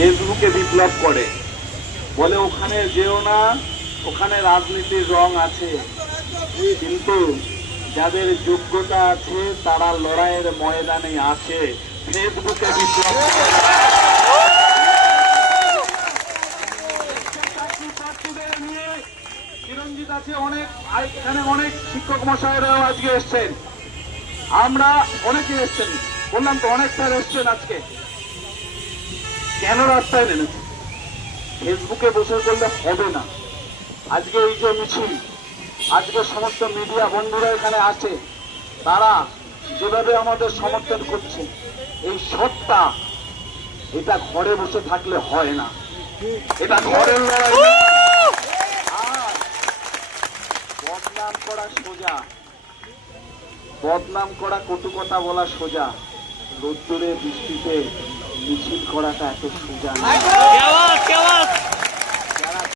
ফেসবুকে বিপ্লব করে। বলে ওখানে যেও না, ওখানে রাজনীতির রং আছে। কিন্তু যাদের যোগ্যতা আছে, তারা লড়াইয়ের ময়দানে আছে। ফেসবুকে বিপ্লব চিরঞ্জিত আছে অনেক এখানে অনেক শিক্ষক আজকে এসছেন। আমরা অনেকে এসছেন, বললাম তো অনেক স্যার এসছেন আজকে। কেন রাস্তায় নেমেছে? ফেসবুকে বসে করলে হবে না। আজকে এই যে মিছিল, আজকে সমস্ত মিডিয়া বন্ধুরা এখানে আছে, তারা যেভাবে আমাদের সমর্থন করছে, এই সত্তা, এটা ঘরে বসে থাকলে হয় না। এটা ঘরের বদনাম করা সোজা। বদনাম করা কটু কথা বলা সোজা। রোদ্দুরে বৃষ্টিতে মিছিল করাটা এত সোজা